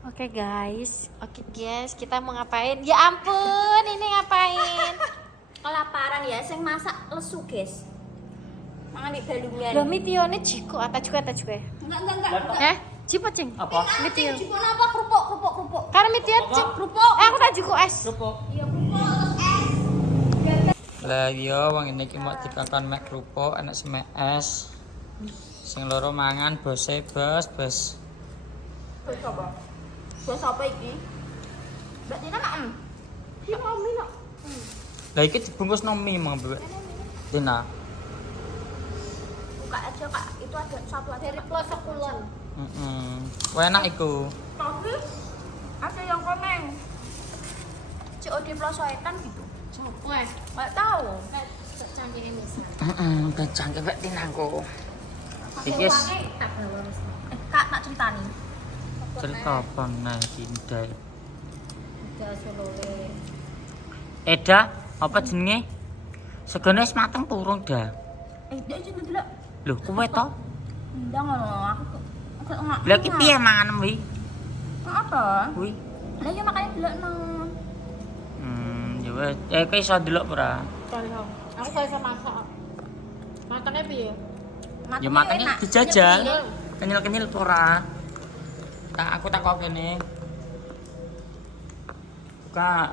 Oke guys, kita mau ngapain? Ya ampun, ini ngapain? Kelaparan ya, sing masak lesu, guys. Mangan di balungan. Loh, mitione jiko, ata juga. Enggak. Jipo cing. Apa? Mitio. Jiko apa? Kerupuk. Karena mitio cing. Kerupuk. Aku tak jiko es. Kerupuk. Iya, kerupuk es. Lah iya wong ini ki mau dikakon mek kerupuk enak semek es. Sing loro mangan bose bos. Bos apa? Bos apa iki? Mbak Tina makan. Iya, mau minum. Lah iki dibungkus no mie Mang Mbak. Dina. Buka aja, Kak. Itu ada satu aja. Dari pelosok kulon. Wah enak iku. Tapi ada yang komen. COD Plosoetan gitu. Copo es. Enggak tahu. Canggih ini bisa. Udah canggih Mbak Tinangku. Iki Tak bawa mesti. Kak, tak ceritani. cerita apa nih Dinda? Udah Solo. Eda, apa jenenge? Segone wis mateng turung dah. Dia jeneng delok. Lho, kowe to? Ndang ngono, aku enggak. Lah iki piye mangan wi? Apa? Kuwi. Lah ya makanya delok nang. Ya wis. Kowe iso delok ora? Aku bisa masak. Makannya piye? Ya matengnya dijajal. Kenyil-kenyil apa ora? Aku tak kok kene. Buka.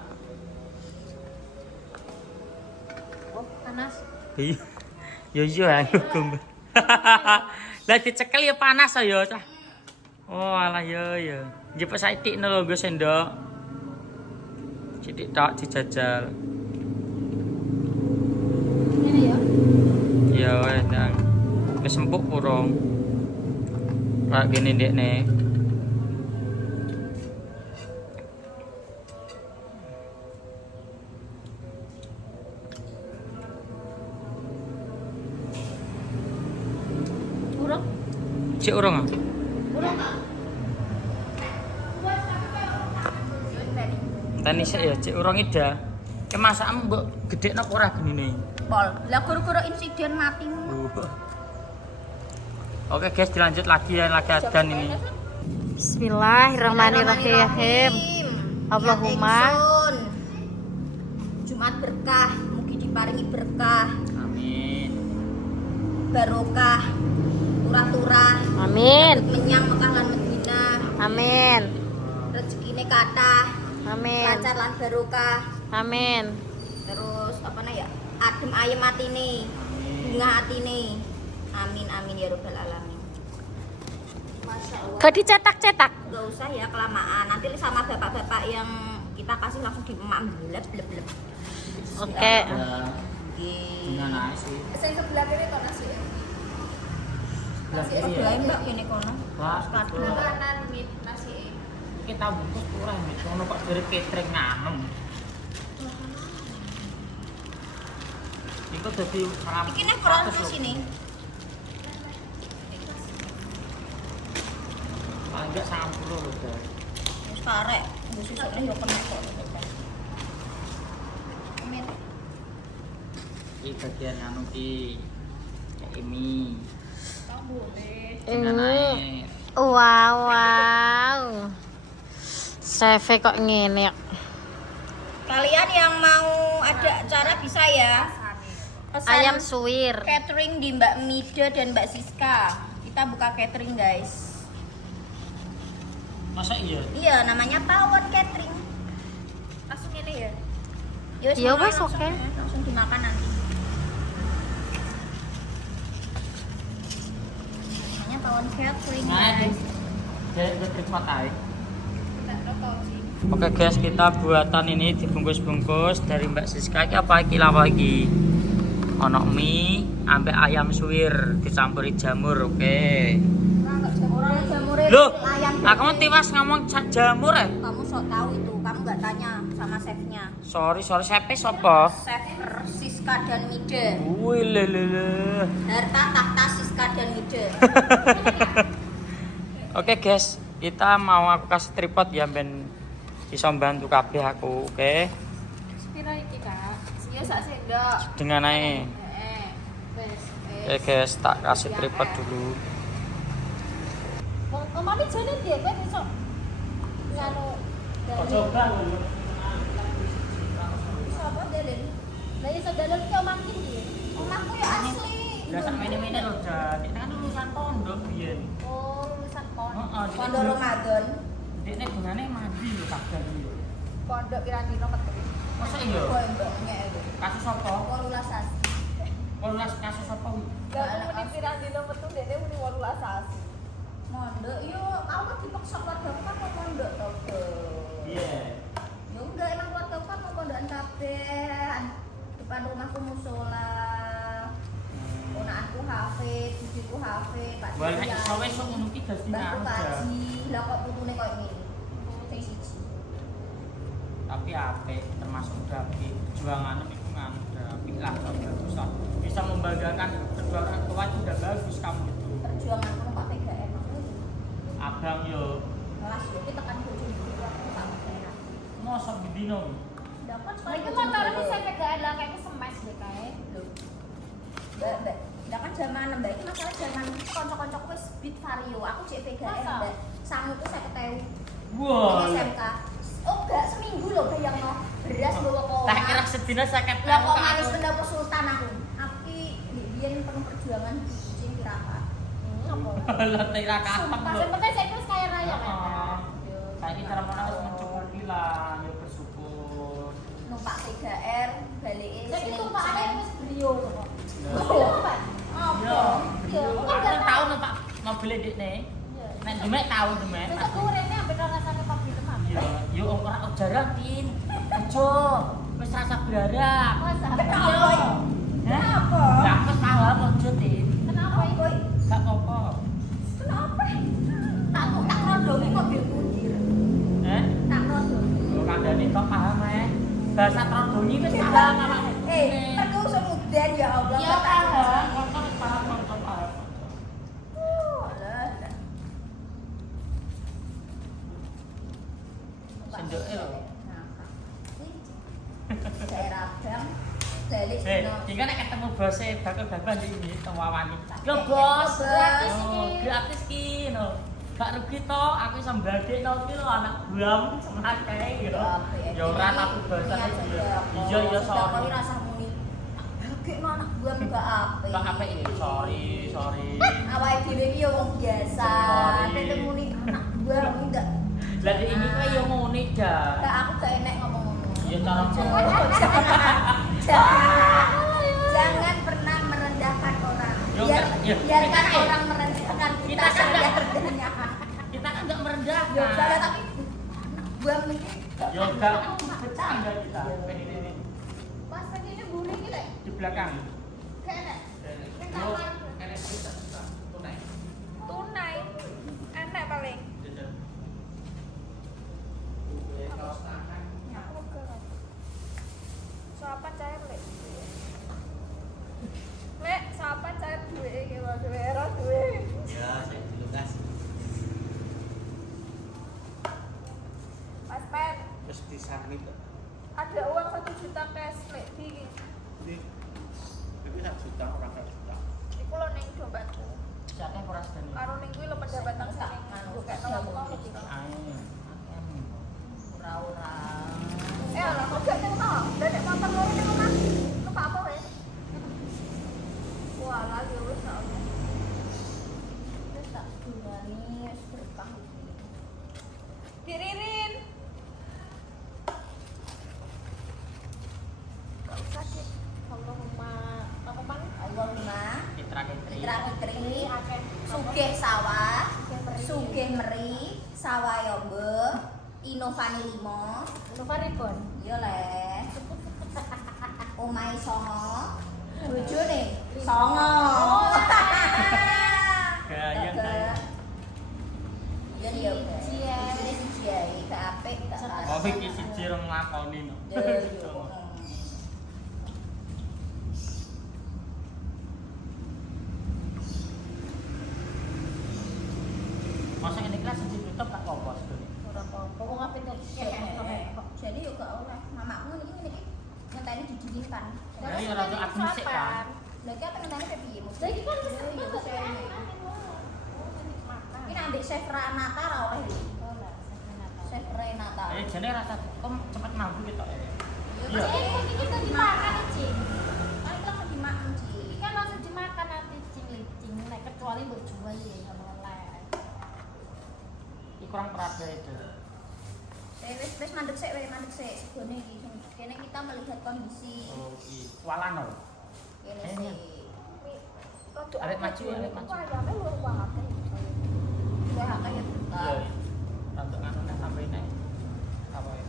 Oh, panas. Iya aku gumbe. Lah dicekel ya panas ya cah. Oh alah ya. Jepet saithik lho nggo sendok. Sithik tok dijajal. Ini ya. Ya wes nang. Wis empuk kurang. Kayak gini ndekne. Urung? Cek urung ah? Urung. Tani sik ya cek urung ida. Ke masakmu mbok gedhekno apa ora genine? Pol. Lah guru-guru insiden matimu. Oke guys, dilanjut lagi ya, lagi adan ini. Bismillahirrahmanirrahim. Allahumma. Ingsun. Jumat berkah, mugi diparingi berkah, Amin. barokah, turah-turah, Amin. menyang Mekah lan Madinah, Amin. rezekine kathah, Amin. lancar lan barokah. Amin. Terus apa ya? Adem ayem atine, bunga atine. Amin ya rabbal alamin. Gak dicetak-cetak. Gak usah ya kelamaan. Nanti sama bapak-bapak yang kita kasih langsung diemam bleb. Oke. Dengan nasi. Sing sebelah kiri to nasi ya. Nasi Iya. sebelah mbak kene kono. Wah, Kadang. Kanan mit nasi. kita bungkus kurang nih. Sono kok dari catering nganem. Iku dadi Iki nek keron sini. Paling enggak 90 lho, Dad. Wis karek, wis sesukne yo kena kok. Amin. Iki bagian anu ki. Kayak ini. Ini. Naik. Wow. Chef kok ngene. Kalian yang mau ada acara bisa ya. Pesan Ayam suwir. catering di Mbak Mida dan Mbak Siska. Kita buka catering, guys. Masa iya? Iya, namanya Tawon Catering. Langsung ini ya. Ya wes, langsung- oke. Langsung dimakan nanti. Namanya Tawon Catering, guys. Jadi tripod ae. Oke guys, kita buatan ini dibungkus-bungkus dari Mbak Siska. Iki apa iki lagi? Ono mie, ambek ayam suwir dicampuri jamur, oke. Orang jamure Loh, ayam. aku mau tiwas ngomong jamur ya? Kamu sok tahu itu, kamu nggak tanya sama chefnya. Sorry, chef sapa? Chef Siska dan Mida. Wih, lelele. Harta tahta Siska dan Mida. Oke guys, kita mau aku kasih tripod ya ben iso bantu kabeh aku, oke? Sepira iki, Kak? Iya sak sendok. Dengan ae. Wes. Oke guys, tak kasih tripod dulu. Mami jane piye kowe besok? nganu. Coba lho. Siapa Delen? Lah iso dalan ki omah ki piye? Omahku ya asli. Lah sak mene-mene lho, Jan. Nek kan lulusan pondok biyen. Oh, lulusan pondok. Heeh, Pondok Ramadan. Dekne dongane mandi lho kadang iki. Pondok Piranti nomor 3. Masa iya? Pondoknya itu. Kasus apa? 18 sasi. Kasus apa? Gak muni Piranti nomor 2 dene muni 18 sasi. Mondok yo aku dipaksa keluarga kan mau mondok to. Iya. Ya udah emang keluarga kan mau pondokan kabeh. Depan rumahku musola. Ponakanku hafid, cucuku hafid, Pak. Wah, nek iso wis ngono ki dadi Mbahku aja. kaji. Lah kok putune koyo ngene. Sing siji. Tapi apik termasuk apik. Perjuangan itu nganu apik lah bagus lah. Bisa membanggakan kedua orang tua itu udah bagus kamu itu. Perjuanganku numpak PGN. Abang yo Kelas yo kita kan bojo iki aku tak enak. mosok dino. Dapat Lagi motor bisa pegaan lah kayak semes deh kayak. Mbak, lah kan zaman mbak itu masalah zaman kanca-kancaku wis beat vario, aku cek VGN Masa? mbak. Sanguku 50.000. Wah. Ini SMK. Oh enggak seminggu loh bayangno. Beras bawa koma. Tak kira sedina 50.000 Lah kok manis pendapat sultan aku. Api biyen penuh perjuangan kucing tirakat. Apa? Lah tidak kapak Sumpah, lho. yang penting saya terus kaya raya kan. Saiki cara mana harus mencukupi lah, ya bersyukur. Numpak 3R balike Saya Senin itu makanya Senin. harus beliau kok. Iya. Apa? Iya, Aku kan kan tahu numpak mobil dekne. Iya. Nek demek tahu demek. Sesuk urene ambil rasane mobil teman. Iya, yo ora jarang tin. Aja wis rasa berharap. Masa? Kenapa? Hah? Kenapa? Lah wis paham aja tin. Kenapa Apa ini? iki? Gak apa-apa. Kenapa? Tak rodongi mobil kundir. Tak rodongi. Yo kandhane tok paham bahasa trodongi wis paham awakmu. Mergo usah mudan ya Allah. Ya paham, kok paham kok paham. Alah. Sendoke lho. Daerah Abang balik Iki kan nek ketemu bose bakal babah di ini tewawani. Lho bos, Gratis oh, iki. gratis ki no. Gak rugi to, aku iso mbadekno ki lho anak buam semake yo. Ya ora tapi basa iya iya Kali sorry. rasa muni. Bagekno anak gua enggak apik. Gak apik iki, sorry. Awake dhewe iki yo wong biasa. Sorry. Ketemu nih anak gua enggak. Lah ini kowe yo ngene dah. Enggak aku gak enek ngomong ngono. Ya cara Jangan pernah merendahkan orang. Yo, ya, Biarkan kita, orang merendahkan kita kita kan saja enggak- rendahnya. kita kan enggak Ya merendahkan. udah tapi gua mikir Yo enggak bercanda kita. Ini Pas ini buring iki lek. di belakang. Gak enak. Ning Yo, kamar. enek cerita tunai. Tunai. Enak paling. Kaos tangan. Sapan cair lek. Lek, sapan cair duwe iki lho, duwe era duwe. Ya, saya di lokasi. Mas Pen, Terus disarni kok. ada uang 1 juta cash lek di Ini 1 juta orang 1 juta. iku lho ning dompetku. Siapa yang kurang sedang? Karo ning kuwi lho pendapatan Tak, sing anu, gue kayak tolong mau iki. Ayo. ora-ora. Lah kok gak tau to? Lah nek motor loro ning omah. Numpak apa weh? Walah ya wis tak. Terus tak dungani wis berkah. Diririn. Gak usah sih. Allahumma apa pan? Allahumma Citra Ketri. Mitra Putri Akeh sugih sawah, sugih meri, sawah yombe, inovani 5. Novaribon. Iya le. Omahe 9. Bojone 9. Gaya gaya. Ya dia udah. Siji ae. Bojone siji ae, gak apik, gak parah. Oh, iki siji rong lakoni no. Ya yo. Masa ini kelas siji tutup tak apa sebenarnya. Ora apa-apa. Wong ape nek Jadi yo gak oleh. Mamaku ngene iki ngenteni didinginkan. Jadi ora untuk admisik kan. Lha iki apa ngenteni pe piye? Lah iki kan wis Iya, iya, tutup saya kan. ini. Makan. Ini ambek chef Ranata ra oleh lho. Oh lah, saya nata. Chef Renata. Jane rasa kok cepet mampu gitu. Iya. Cing, ini kita dimakan Cing. Kan langsung dimakan, Ci. Ini kan langsung dimakan nanti Cing licing. Nek kecuali mbok jual ya sama oleh. Iki kurang perada itu. Wes mandek sik, segone iki. Kene kita melihat kondisi. Oh, iki walano. Kene Kayaknya. sih. Arek maju, arek maju. Ayamnya luar banget. Wah, kayak buka. Iya. Untuk anu nek tambahin ae. Apa ya?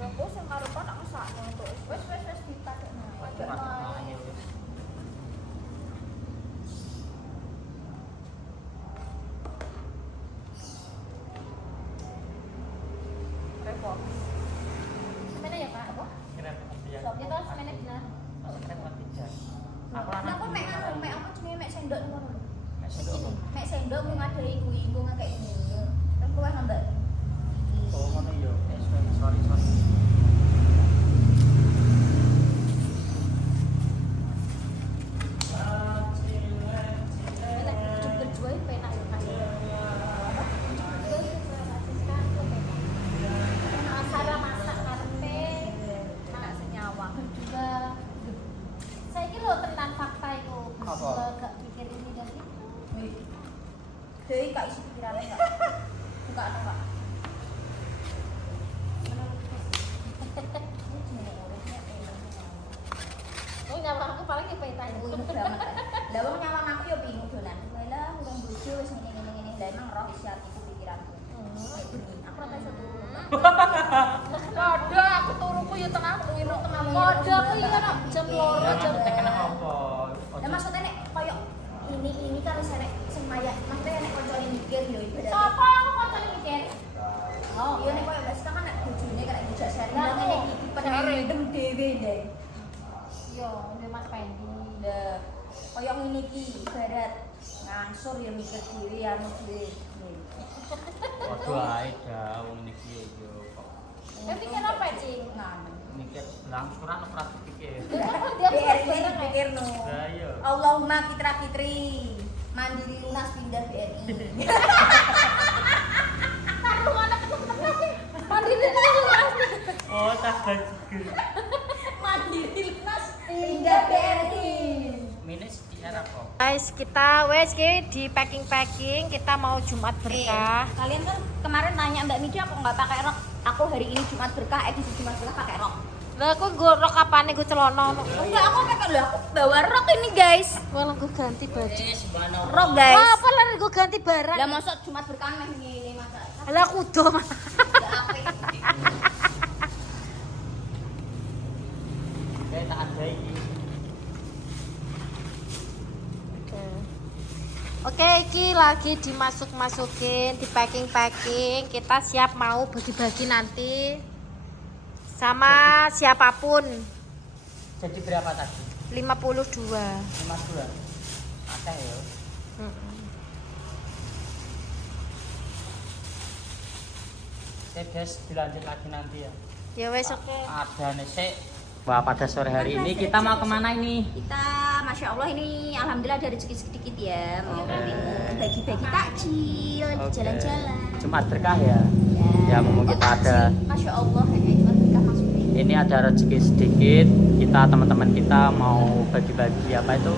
Ya aku sing karo kon tak mesakno untuk wes ditadekno. Nah, iya, wis. Repot. Semennya ya Pak, apa? Kira ya. Ya toh semennya benar. Repot pijan. Aku Lah anak. kok mek anu, mek apa jenenge mek sendok ngono lho. Mek sendok apa? Mek sendok ku ngadai kuwi, ku ngekek ngene. Kan kowe nambah. Oh, ngono ya. Sorry. Nek juga jual penak ya Mas. Asara masak karepe anak senyawa juga. Saiki lho tenan fakta iku. Apa? Gak pikir ini dan itu. Deui gak isi pikirane gak. Buka atau enggak? Oh nyawa aku paling ya peta ya. Lah wong nyawang aku yo bingung dolan. Lah urung bojo wis ngene. Lah emang roh isi atiku pikiranku. Aku ora iso turu. Padha aku turuku ya tengah kuwi tengah. Padha aku iya nek jam 2 jam Kena apa? Lah maksudnya nek koyo ini kan wis nek sing maya, maksudnya nek koncone mikir yo ibarat. Sapa aku koncone mikir? Oh, iya nek koyo wis kan nek bojone karek dijak seri Lah, ngene iki pendem dhewe ndek. Yo, ini Mas Pendi. Lah koyo ngene iki ibarat ngangsur ya mikir dhewe anu dhewe. Waduh ae dah wong niki yo kok. Kowe pikir apa, Cing? Nganu. Mikir langsuran ora pikir. BRI dipikirno. Lah iya. Allahumma fitra fitri. Mandiri lunas pindah BRI. Taruh anak mandiri lunas. Oh, tak juga. Mandiri lunas pindah BRI. Minus di era kok. Guys, kita di packing, kita mau Jumat berkah. Kalian kan kemarin nanya Mbak Midi aku nggak pakai rok. Aku hari ini Jumat berkah, edisi Jumat berkah pakai rok. Lah aku rok apane gue celana. Enggak, aku pakai loh. Aku bawa rok ini guys. Walah gue ganti baju. Rok guys. Wah, apa lah gue ganti barang. Lah masuk Jumat berkah meh ngene masa. Lah kudu. Lah apik. Kayak tak ada iki. Oke, iki lagi dimasuk-masukin, di packing. Kita siap mau bagi-bagi nanti sama siapapun. Jadi berapa tadi? 52. 52. Akeh ya. Guys, dilanjut lagi nanti ya. Ya wes oke. Ada nesek. Wah, pada sore hari ini kita mau kemana ini? Kita Masya Allah ini Alhamdulillah ada rezeki sedikit ya. Mau bagi-bagi takjil, Oke. jalan-jalan. Jumat berkah ya. Ya, mumpung kita ada. Masya Allah Jumat berkah maksudnya. Ini ada rezeki sedikit. Kita teman-teman kita mau bagi-bagi apa itu?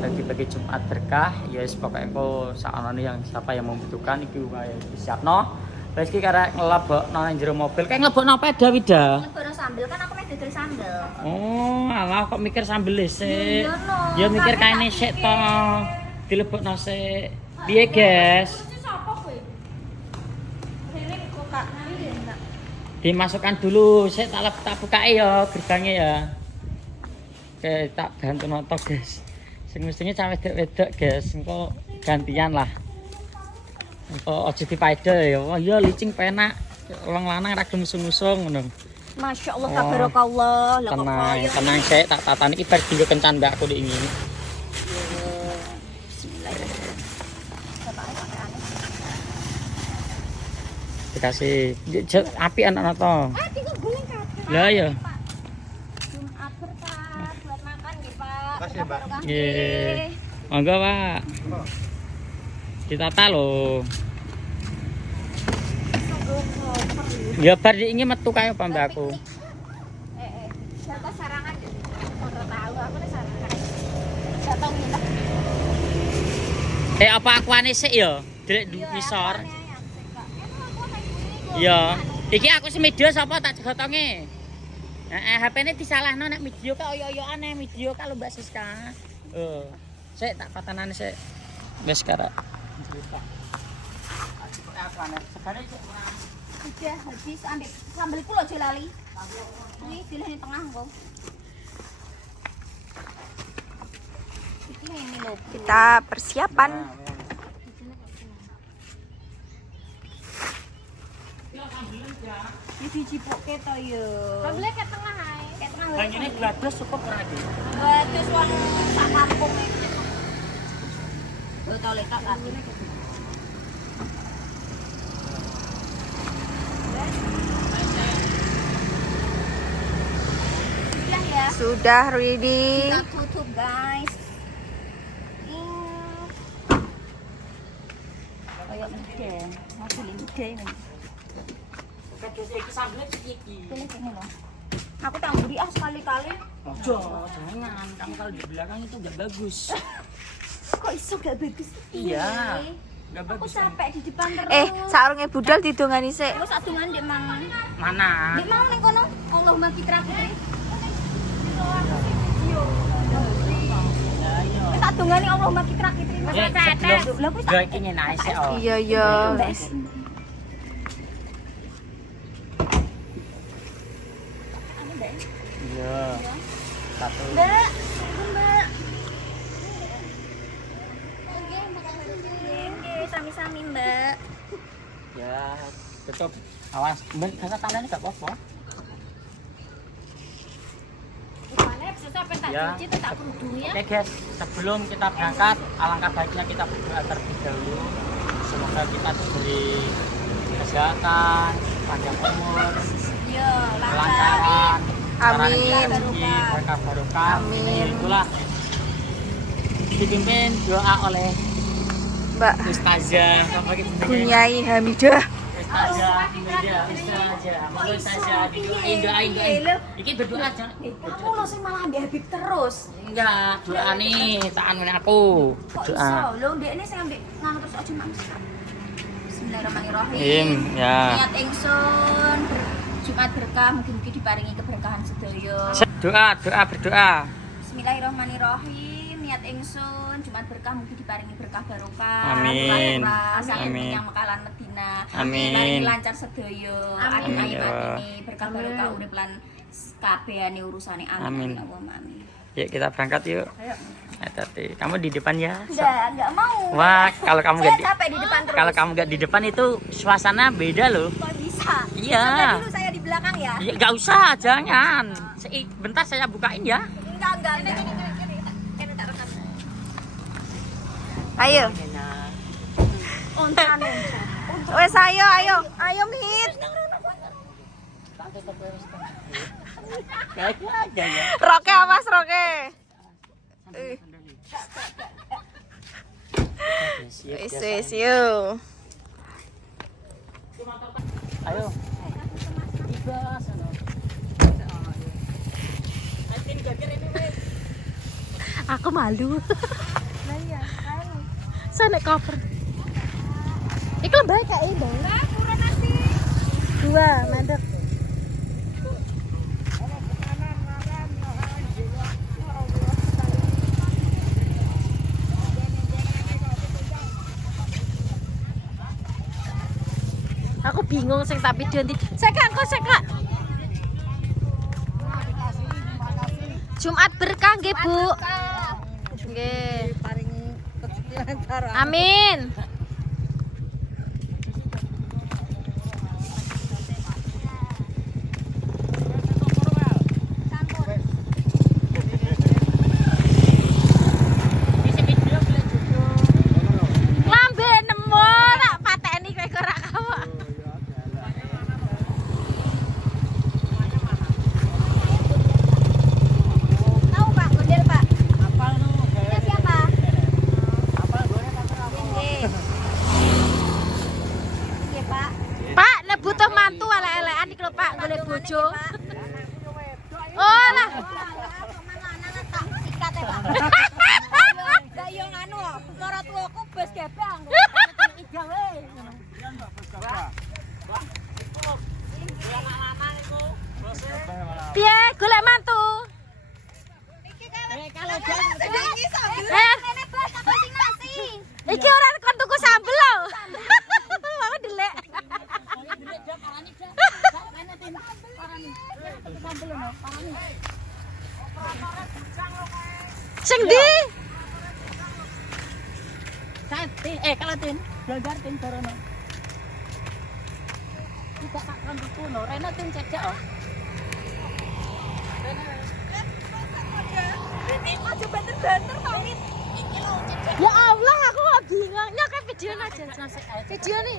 Bagi-bagi Jumat berkah. Yes, pokoknya kok saat yang siapa yang membutuhkan iki wae disiapno. Wes iki karek nglebokno nang jero mobil. Kayak nglebokno peda wida. Barang sambel kan aku meh dodol sambel. Oh, alah kok mikir sambil sik. Iya, no. Ya mikir Tapi kaene tak sik pikir. to. Dilebokno sik. Piye, guys? Siapa kowe? Rene kok Kak nari enggak. Dimasukkan dulu, saya tak bukae ya gerbangnya ya. Oke, tak bantu noto guys. Sing mestinya cawe wedok guys, engko gantian lah. Engko aja dipaida ya. Wah, iya licing penak. Wong lanang ra gelem usung-usung ngono. Masya Allah Oh. tabarakallah. Lah kok Tenang, kaya tenang sik tak tatani iki bar dinggo kencan mbak aku dik ngene. Dikasih api anak to. tinggal guling kabeh. Lah ya. Jumat berkah buat makan nggih, Pak. Makasih, Mbak. Barokah Nggih. nggih. Monggo, Pak. Ditata lho. Ya bar ini metu kae apa mbak aku. Jatuh sarangan deh. Ora tahu aku nek sarangan. Jatuh minta. Apa akuane sik ya? Delek du pisor. Ya, iki aku semedia sapa tak gotonge. HP-ne disalahno nek video ka oyo-oyoan nek video kalau Mbak Siska. Sik tak patanane sik. Wis karo. Udah habis ambil sambelku lo aja lali. Ini pilih tengah kok. Ini loh. Kita persiapan. Ini dijipoke to yo. Ambil ke tengah ae. Kayak tengah. Banyune glados cukup ora iki. Terus wong sak kampung iki. Tuh tau lekat kan. Sudah ya. Sudah ready. Kita tutup guys. Kayak muda, masih muda ini. Iki sambel iki. Pilih ini loh. Aku tak beri sekali-kali. Ojo, jangan. Kamu kalau di belakang itu enggak bagus. Kok iso gak bagus? Iya. Enggak Aku bagus. capek di depan terus. Saurunge budal didongani sik. Terus adungan di mang. Mana? Di mau ning kono. Allahumma fitra putri. Wis adungane Allahumma fitra putri. Wis Sebelum Lah wis gak iki naik sik. Iya iya. Iya. Satu. Mbak, Mbak. Nggih, sami-sami, Mbak. Ya, tutup. Awas, ben kasa tangannya enggak apa-apa. Rupane bisa sampai tak Ya. cuci tak kudu ya. Oke guys, sebelum kita berangkat, alangkah baiknya kita berdoa terlebih dahulu. Semoga kita diberi kesehatan, panjang umur, Yo, lancar. kelancaran, Amin. rezeki, berkah barokah. Amin. Ini itulah dipimpin doa oleh Mbak Ustazah. Apa gitu? Bunyai Hamidah. Ustazah, Ustazah, monggo Ustazah doain. Iki berdoa aja. Kamu lo sing malah ambek Habib terus. Enggak, doa nih, tak anu aku. Kok Doa. iso? Lho ndekne sing ambek nganu terus aja Mas. Bismillahirrahmanirrahim. Ya. Niat ingsun Jumat berkah mugi-mugi diparingi keberkahan sedaya. Berdoa. Bismillahirrahmanirrahim. Niat ingsun Jumat berkah mugi diparingi berkah barokah. Amin. Amin. Amin. Yang mekalan Medina. Amin. Diparingi lancar sedaya. Amin. Amin, ya. Ini berkah barokah urip lan kabehane urusane. Amin. Amin. Allahumma amin. Yuk kita berangkat yuk. Ayo. Hati-hati. Kamu di depan ya. Enggak mau. Wah, kalau kamu Saya nggak di, capek di depan terus. kalau kamu nggak di depan itu suasana beda loh. Kok bisa? Iya. Sampai dulu saya di belakang ya. Ya nggak usah, jangan. Bentar saya bukain ya. Enggak. Ini tak rekam. Ayo. Ontan. Wes ayo. Ayo Mit. Roke awas roke. Wes yuk. Ayo. Tiba sana. Aku malu. Sana cover. Iku baik kayak ini. Kurang nasi. 2 mandek. Aku bingung sing tapi nanti. Seka. Jumat berkah nggih, Bu. Nggih. Amin. Lambe nemu tak pateni kowe ora kamu. Tahu Pak, model Pak. Apal nu. Siapa? Apal goreng apa? Nggih. bojo. Oh lah. Sikat ya, Pak. Lah yo nganu, loro tuaku bes gebang. Piye golek mantu? Iki ora kon tuku sambel lho. Mama delek. Sing ndi? Kalau tin, belajar tin barono. Tidak tak kan kuno, Rena tin cecek oh. Aja banter-banter pamit. Ya Allah, aku kok bingung. Nyok video aja. Video nih.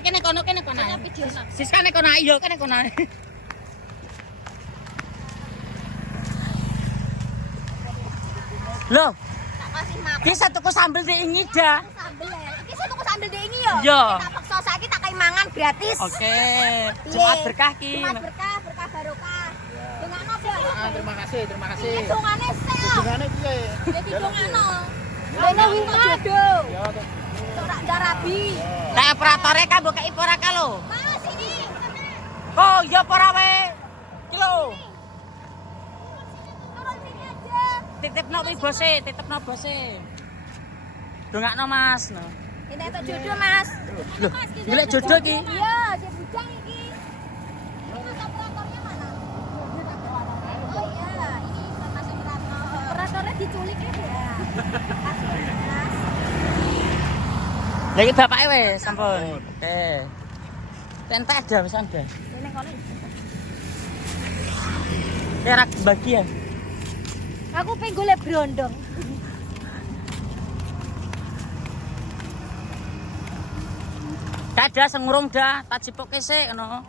Kene kono. Video. Siskane kono ayo, kene kono. Loh, Kasih makan ki tuku sambel di Ingida. sambel ya. Iki saya tuku sambel dek ini yo. Iya. Tak paksa saiki tak kai mangan gratis. Oke, Jumat berkah ki. Jumat berkah barokah. Dengan apa? Terima kasih. Dongane sel. Gimana piye? Jadi dongano. Dene winado. Ya, Ora jarabi. Nek operatore kan mbok kei ora ka lho. Mas ini. Kok ya ora wae. Ki lho. Turun sini aja. Titipno bose. Dongakno Mas. No. Ini itu jodoh, Mas. Loh, golek jodoh ki. Iya, si bujang iki. Mas operatornya mana? Oh iya, ini Mas operator. Operatornya diculik ya. Kasih, Mas. Lagi bapake wis sampun. Oke. Tentek ada wis ada. Ini kono. Kerak bagi ya. Aku pengen golek brondong. Dadah sengurung dah, tak cipoke sik ngono.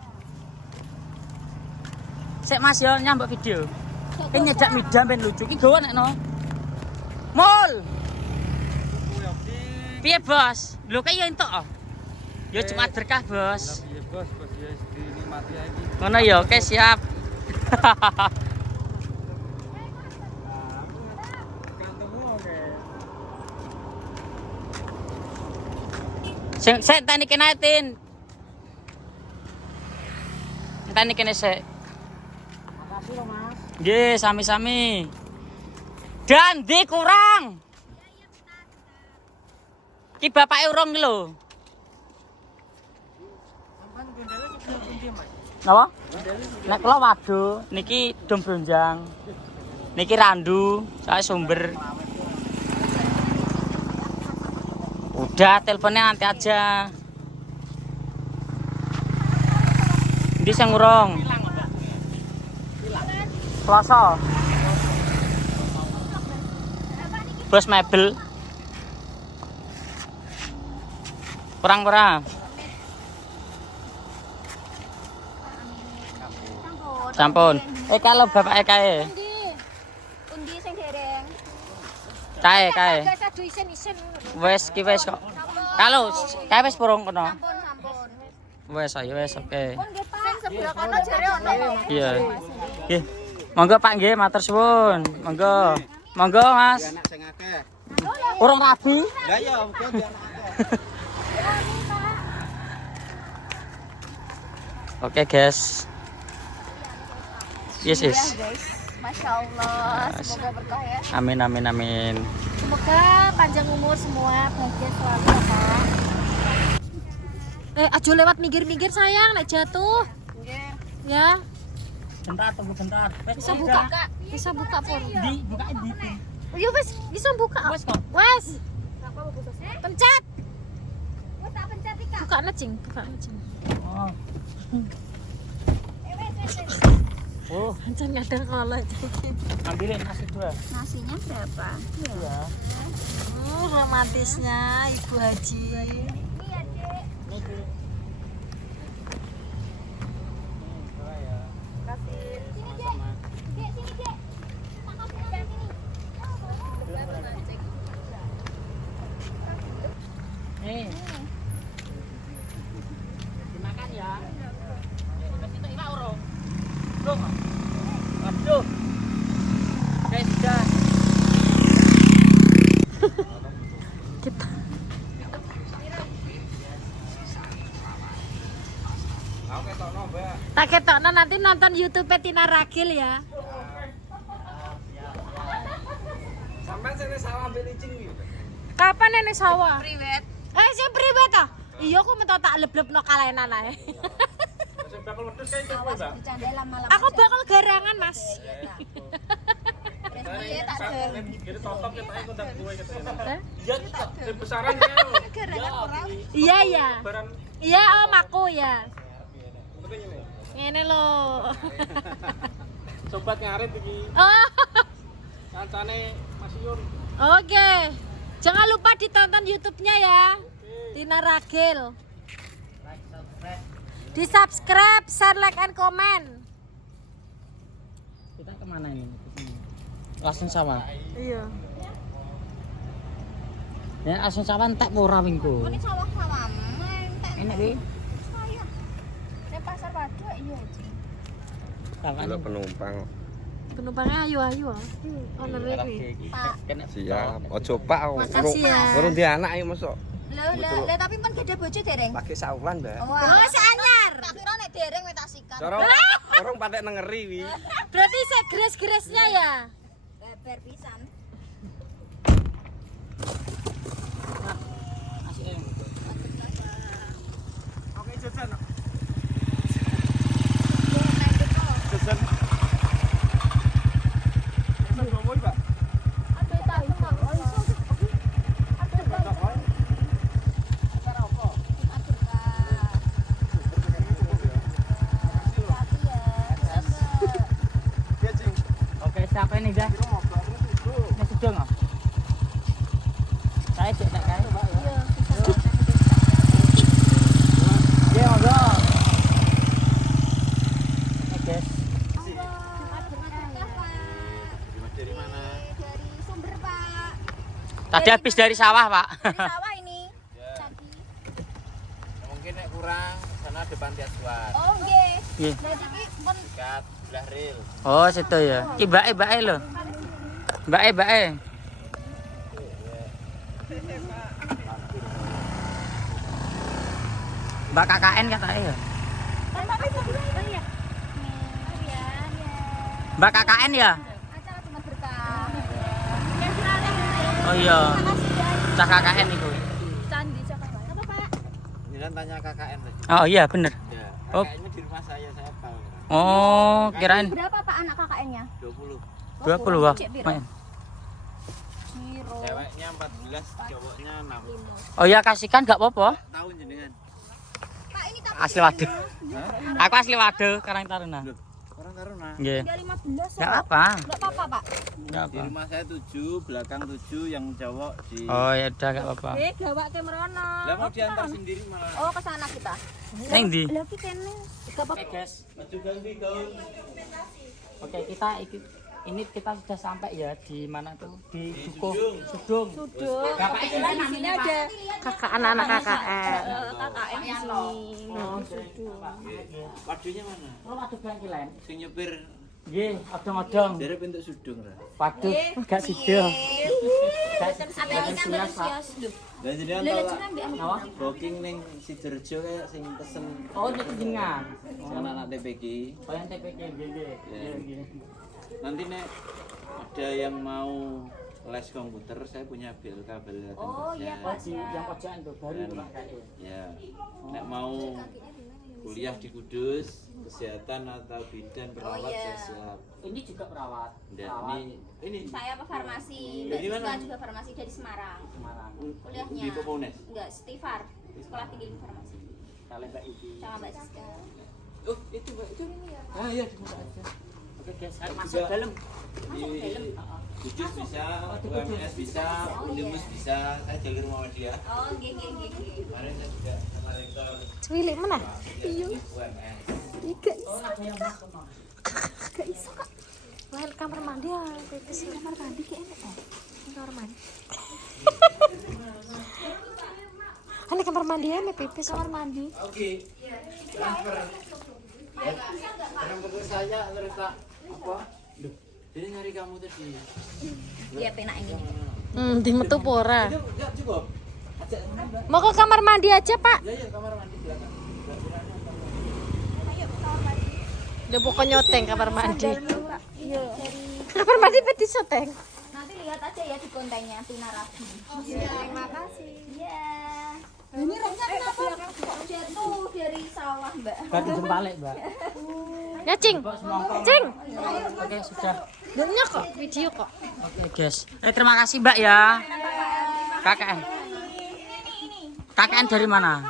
Sik Mas yo nyambok video. Ki nyedak midam ben lucu ki gowo nekno. Mul. Piye bos? Lho kok ya entuk oh. Ya Jumat berkah bos. Iya bos ya dinikmati aja. Ngono ya, oke siap. Sing tani kene tin. Tani kene sik. Makasih loh Mas. Nggih, sami-sami. Dan di kurang. Ki bapake urung ki lho. Sampeyan gendele sudah pundi Mas? Napa? Nek kula waduh, niki dom bronjang. Niki randu, saya sumber. Udah, teleponnya nanti aja. Ndi sing urung? Selasa. Bos mebel. Kurang-kurang. Sampun. Kalau bapak kae. Undi sing dereng. Kae. Guys, aduh isen-isen. Wes ki wes kok. Kalau kae wes purung kono. Sampun. Wes ayo wes oke. Pun nggih Pak, sebelah kono jare ono. Iya. Nggih. Monggo Pak nggih matur suwun. Monggo. Monggo Mas. Anak sing akeh. Urung rabi. Lah ya, muga di anak akeh. Oke guys. Yes. Masya Allah, semoga berkah ya. Amin. Semoga panjang umur semua, bahagia selalu ya Pak. Ajo lewat minggir-minggir sayang, nek jatuh. Ya, Bentar, tunggu bentar. bisa buka Kak. Bisa buka pun. Di, buka di. Iya wes, bisa buka. Wes kok. Wes. Pencet. Wes tak pencet iki, Kak. Buka necing, buka necing. Oh. Oh, Ancan nyadar kalau ambilin nasi 2. Nasinya berapa? Iya. romantisnya Ibu Haji. Iya, Dek. Niki. Kasih. Sini, Dek. Dek, sini, Dek. Tak kasih nasi sini. Nih. Dimakan ya. Terus itu iwak urung. Tak ketokno nanti nonton YouTube Tina Ragil ya. Sampai sini sawah ambil licin nih. Kapan nenek sawah? Priwet. Sing priwet ta? Iya aku mentok tak leblebno kalenan ae. Awas bercanda lama-lama. Aku bakal garangan, Mas. Iya tak del. Gara-gara kurang. Iya ya. Iya Om aku ya. Ngene lho. Sobat ngarit iki. Oh. Kancane Mas Yun. Oke. Jangan lupa ditonton YouTube-nya ya. Tina Ragil. Di subscribe, share, like, and comment. Kita kemana ini? Langsung sawah. Iya. Ya langsung sawah entek ora wingku. Ini sawah-sawah. Enak iki. Saya. Nek pasar Padu iya. Kalau penumpang. Penumpangnya ayu-ayu ah. Ono kuwi. Pak. Siap. Ojo Pak. Makasih ya. Urung di anak iki mosok. Lho tapi pun gede bojo dereng. Pakai saulan, Mbak. Oh, seanyar. Tak kira nek dereng wis tak sikat. Orang patek nengeri wi. Berarti saya gres-gresnya ya. Beber pisan. Oke, jajan. Oke, siapa ini dah? Ini sedang ah. Saya cek tak kae. Iya, monggo. Oke. Dari mana? Dari sumber, Pak. Tadi habis dari sawah, Pak. Dari sawah ini. Tadi. Mungkin nek kurang sana ada panti asuhan. Oh, nggih. Nggih. Berarti ki pun Dekat belah rel. Oh, situ ya. Ki bae lho. Bae. Mbak KKN katanya ya. Mbak KKN ya? acara cuma berkah. Oh iya. Cah KKN itu. Candi Jakarta. Apa, Pak? Ini kan tanya KKN tadi. Oh iya bener. Ya, Oh. KKN-nya di rumah saya hafal. Oh, kirain Berapa, Pak, anak KKN-nya? 20. 20 wah. Cek piro? Main. Ciro. Ceweknya 14, cowoknya 6. Oh iya kasihkan gak apa-apa. Tahun jenengan. Pak, ini tapi Asli waduh. Aku asli waduh Karang Taruna. Orang Taruna. Nggih. tinggal 15. Gak apa. Enggak apa-apa, Pak. Gak Di apa. rumah saya 7, belakang 7, yang cowok di. Oh ya udah gak apa-apa. Gawake merono. Lah mau diantar sendiri malah. Oh, ke sana kita. Neng di. Lah ki kene. Gak apa-apa. guys. Maju ganti gaul. Oke, ini kita sudah sampai ya di mana tuh? Di Sudung. Bapak itu Sini ada Kakak anak-anak KKN. KKN di sini. Waduhnya mana? Oh, waduh bangki lain. Sing nyupir Nggih, odong-odong. dari bentuk sudung ra. Waduh, gak sido. Apa yang kita antusias lho. Lah jenengan Lah tau jenengan mbek Apa? booking ning Sidoarjo kayak sing pesen Oh, ini jenengan. sing anak TPG. Oh, yang TPK nggih. Nggih. Nanti nek ada yang mau les komputer, saya punya BLK Oh, iya, kerja. Pak. Di yang kerjaan tuh baru tuh Pak Kak. Ya. Nek mau kuliah di Kudus, kesehatan atau bidan perawat saya siap. Ini juga perawat. Dan ini Saya apa farmasi? Dari Mbak mana? Siska juga farmasi dari Semarang. Semarang. Kuliahnya di Popones. enggak Stifar. Sekolah Tinggi Ilmu Farmasi. Kalian Mbak Iki. Sama Mbak Siska. Oh, itu Mbak itu. Ah iya, dibuka aja. Oke guys, masuk dalam. Di Kudus bisa, UMS bisa, Unimus bisa, saya jalur Muhammadiyah. Oh, nggih nggih nggih nggih. Kemarin saya juga sama rektor Cuwilik mana? UMS. Oh, ada yang masuk. Mas. Gak iso kok. Wah, kamar mandi ya. Pipis kamar mandi ki enak. Kamar mandi. Ini kamar mandi ya, me pipis kamar mandi. Oke. Transfer. Transfer ke saya terus tak apa? Duh, jadi nyari kamu tadi. Iya, penak ini. Di metu pora. Itu enggak cukup. Ajak mana, Mbak? Mau ke kamar mandi aja, Pak. Ya ya kamar mandi belakang. Udah pokoknya nyoteng kamar mandi. Iya. Kamar mandi peti syoteng. Nanti lihat aja ya di kontennya Tina Rabi. Terima kasih. Iya. Ini remnya kenapa? Jatuh dari sawah, Mbak. Batu jempalik, Mbak. Ya, Cing. Cing. Oke, sudah. Banyak kok video kok. Oke, guys. Terima kasih, Mbak ya. KKN. KKN dari mana?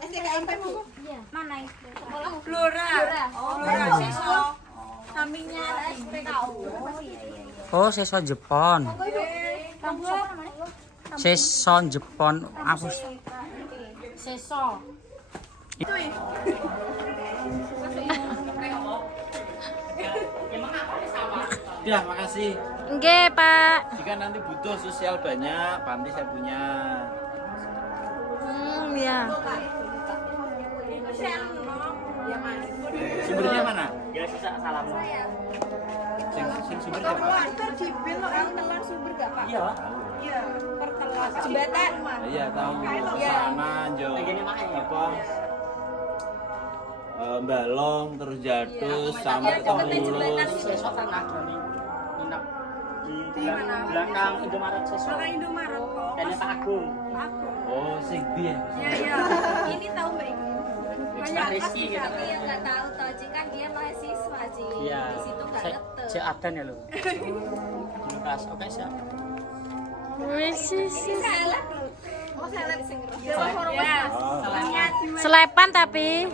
STKMP Bu. Mana itu? Sekolah Blora. Blora Seso. Sampingnya SPKU. Oh, seson Jepon. Kamu siapa namanya? Seson Jepon. Apa? Seso. Ya, makasih. Nggih, Pak. Jika nanti butuh sosial banyak, panti saya punya. Ya. Sumbernya mana? Ya, bisa salam. Sing sumber siapa? Iya. Jembatan. Iya, tahu. Sana, Jo. Apa? Balong terus jadus sampai ke mulus. Sesok kan ada nih. Nginep di belakang Indomaret Sesok. Belakang Indomaret kok. Kayaknya Pak Agung. Oh, sing dia. Iya, iya. Ini tahu Mbak Ibu. Pak Rizky gitu. Tapi yang nggak tahu toh, Cing, kan dia mahasiswa sih. Iya. Di situ nggak ngeteh. Cek Adan ya lo. Di Lukas. Oke, siap. Salad. Oh, salad sing. Selepan tapi.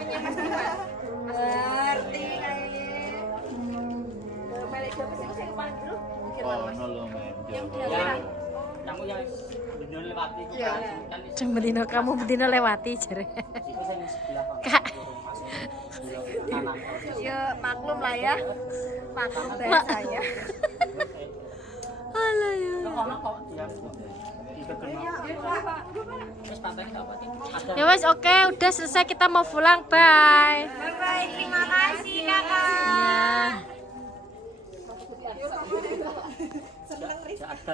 Ngerti kayaknya. Balik ke sini saya kemarin dulu. Oh, nolong men. Ya. Kamu yang bener lewati kan Ceng bedino kamu bedino lewati jere. itu saya di sebelah Kak. kanan. Ya maklum lah ya. Maklum bahasanya. Alah ya. Ono kok dia. Terus pantai apa sih? Ada. Ya wes oke, udah selesai kita mau pulang. Bye. Bye, terima kasih Kakak. Ya. Ada